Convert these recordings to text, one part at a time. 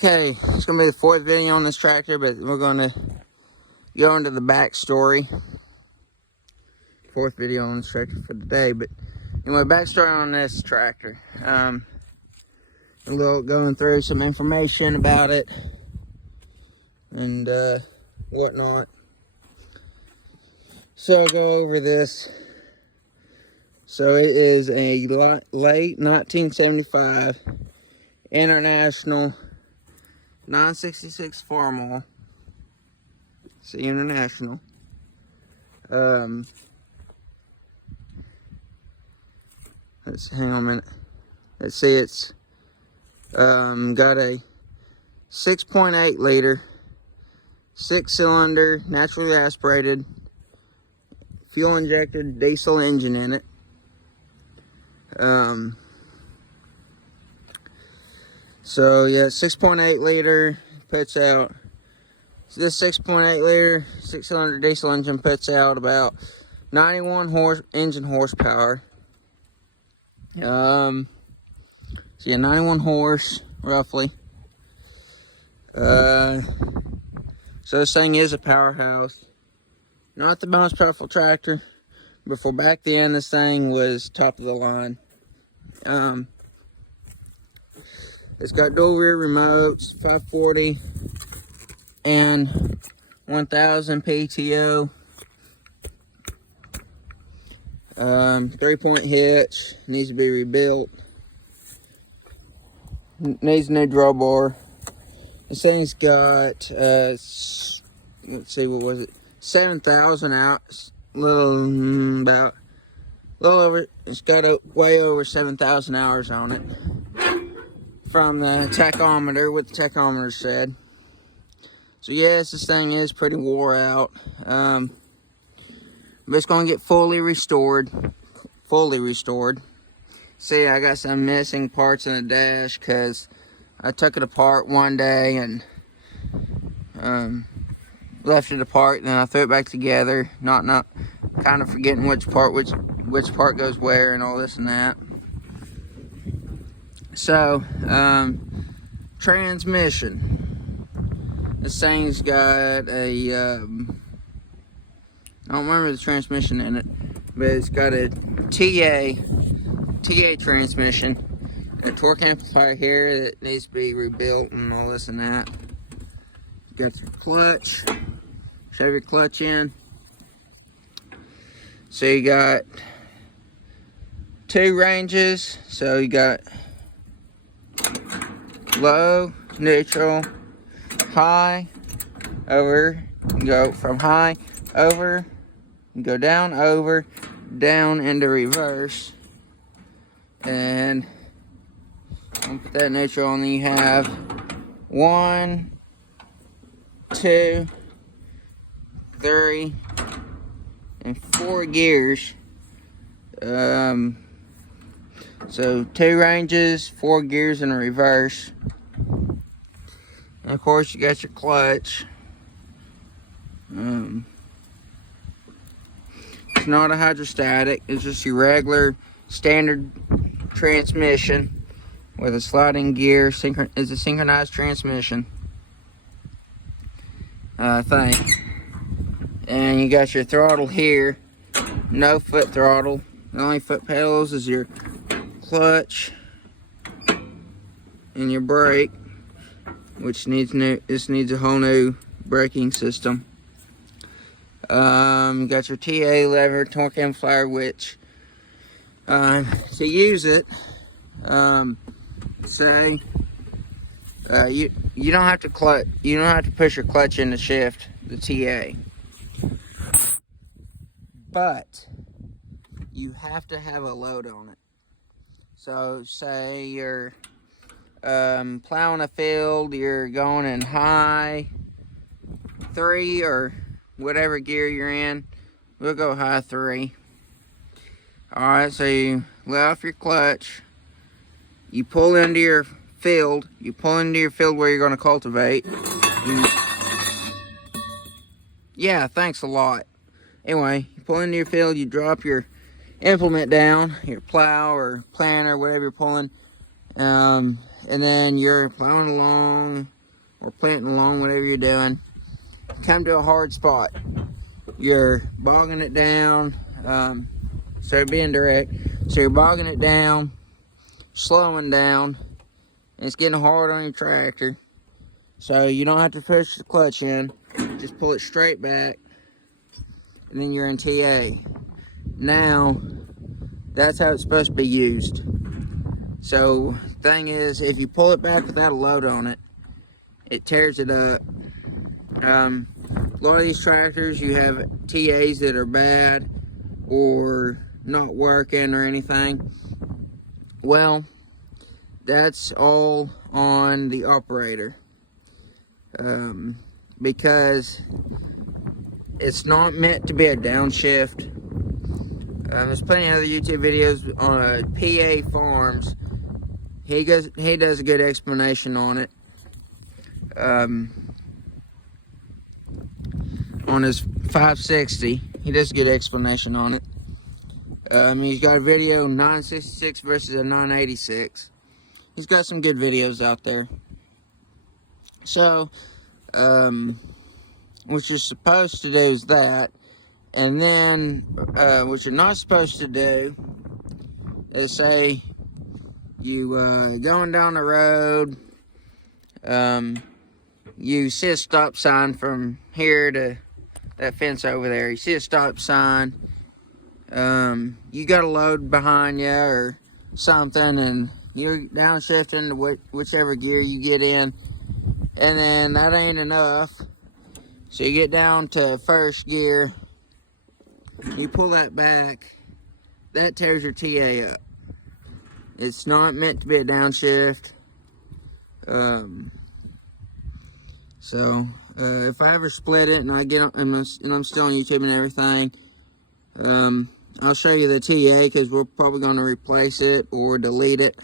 Okay, it's gonna be the fourth video on this tractor, but we're gonna go into the backstory. Fourth video on this tractor for the day, but anyway, backstory on this tractor. A little going through some information about it and whatnot. So I'll go over this. So it is a late 1975 International 966 Farmall. See, International. Let's hang on a minute. Let's see, it's got a 6.8 liter, 6-cylinder, naturally aspirated, fuel injected diesel engine in it. So yeah, 6.8 liter puts out. So this 6.8 liter 6-cylinder diesel engine puts out about 91 engine horsepower. So yeah, 91 horse roughly. So this thing is a powerhouse. Not the most powerful tractor. Before back then, this thing was top of the line. It's got dual rear remotes, 540 and 1000 PTO. 3-point hitch, needs to be rebuilt. Needs a new drawbar. This thing's got, let's see, what was it? 7,000 out, about a little over, it's got way over 7,000 hours on it from the tachometer, what the tachometer said. So yes, this thing is pretty wore out. But it's going to get fully restored. See, I got some missing parts in the dash because I took it apart one day and left it apart, and then I threw it back together, not kind of forgetting which part goes where and all this and that. So transmission. This thing's got a I don't remember the transmission in it, but it's got a TA transmission, a torque amplifier here that needs to be rebuilt and all this and that. Got your clutch, shove your clutch in. So you got 2 ranges, so you got low, neutral, high, over. You go from high, over, you go down, over, down into reverse. And I'll put that neutral on, then you have 1, 2, 3, and 4 gears. So 2 ranges, 4 gears in a reverse. And of course you got your clutch. It's not a hydrostatic, it's just your regular standard transmission with a sliding gear. It's a synchronized transmission, I think. And you got your throttle here, no foot throttle. The only foot pedals is your clutch and your brake, which needs a whole new braking system. You got your TA lever, torque amplifier, which to use it, say you don't have to push your clutch in to shift the TA, but you have to have a load on it. So say you're plowing a field, you're going in high 3 or whatever gear you're in. We'll go high 3. Alright, so you let off your clutch, you pull into your field, where you're going to cultivate. Yeah, thanks a lot. Anyway, you pull into your field, you drop your implement down, your plow or planter, whatever you're pulling, and then you're plowing along, planting along, whatever you're doing, come to a hard spot. You're bogging it down, so being direct. So you're bogging it down, slowing down, and it's getting hard on your tractor. So you don't have to push the clutch in, just pull it straight back, and then you're in TA. Now, that's how it's supposed to be used. So, thing is, if you pull it back without a load on it, it tears it up. A lot of these tractors, you have TAs that are bad or not working or anything. Well, that's all on the operator. Because it's not meant to be a downshift. There's plenty of other YouTube videos on PA Farms. He does a good explanation on it. On his 560, he does a good explanation on it. He's got a video 966 versus a 986. He's got some good videos out there. So, what you're supposed to do is that, and then what you're not supposed to do is say you going down the road, you see a stop sign from here to that fence over there. You see a stop sign, you got a load behind you or something, and you're downshifting to whichever gear you get in, and then that ain't enough. So you get down to first gear, you pull that back, that tears your TA up. It's not meant to be a downshift. If I ever split it and I get and I'm still on YouTube and everything, I'll show you the TA, because we're probably going to replace it or delete it.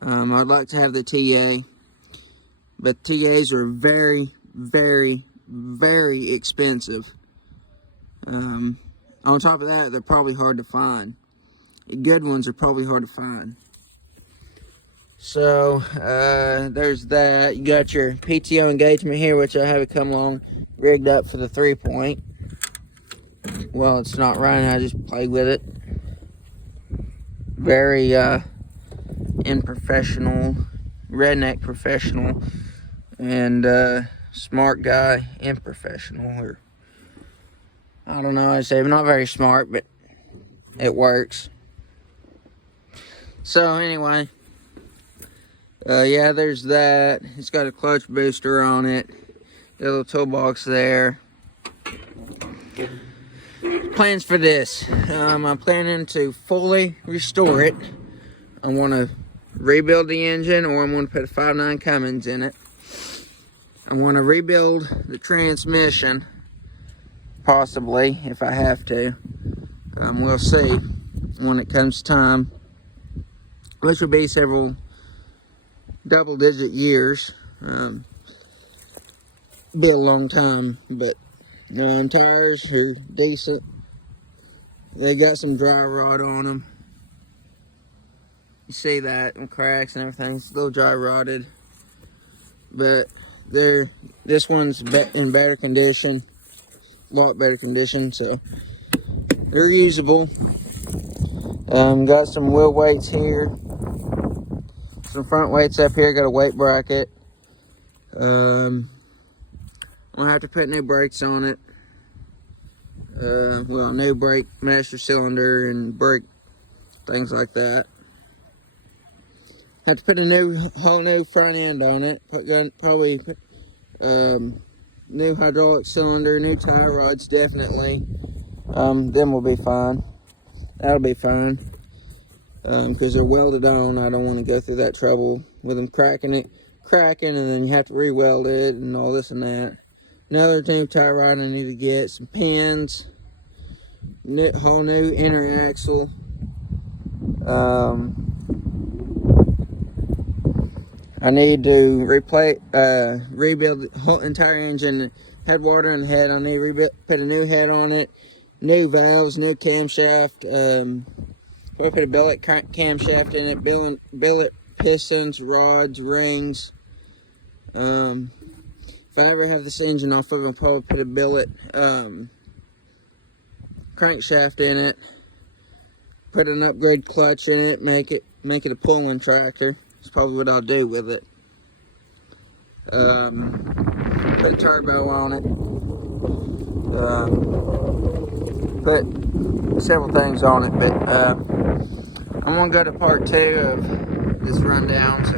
I'd like to have the TA, but TAs are very, very, very expensive. On top of that, they're probably hard to find. The good ones are probably hard to find. So, there's that. You got your PTO engagement here, which I have it come along rigged up for the 3-point. Well, it's not running, I just played with it. Very, unprofessional, redneck professional, and, smart guy, unprofessional, or I don't know how to say, but not very smart, but it works. So anyway, yeah, there's that. It's got a clutch booster on it, got a little toolbox there. Plans for this, I'm planning to fully restore it. I want to rebuild the engine, or I'm going to put a 5.9 Cummins in it. I want to rebuild the transmission, possibly, if I have to. We'll see when it comes time, which will be several double-digit years. Be a long time, but tires are decent. They got some dry rot on them. You see that, and cracks and everything. It's a little dry rotted, but this one's in better condition, a lot better condition, so they're usable. Got some wheel weights here, some front weights up here. Got a weight bracket. I'm gonna have to put new brakes on it. Well, new brake master cylinder and brake things like that. Have to put a whole new front end on it. Probably new hydraulic cylinder, new tie rods, definitely. Them will be fine. That'll be fine. Because they're welded on. I don't want to go through that trouble with them cracking, and then you have to re-weld it and all this and that. Another new tie rod I need to get, some pins, whole new inner axle. I need to rebuild the whole entire engine, headwater and head. I need to put a new head on it, new valves, new camshaft. I put a billet camshaft in it, billet pistons, rods, rings. if I ever have this engine off, I'm gonna probably put a billet crankshaft in it, put an upgrade clutch in it, make it a pulling tractor. That's probably what I'll do with it. Put a turbo on it. Put several things on it, but I'm gonna go to part 2 of this rundown. So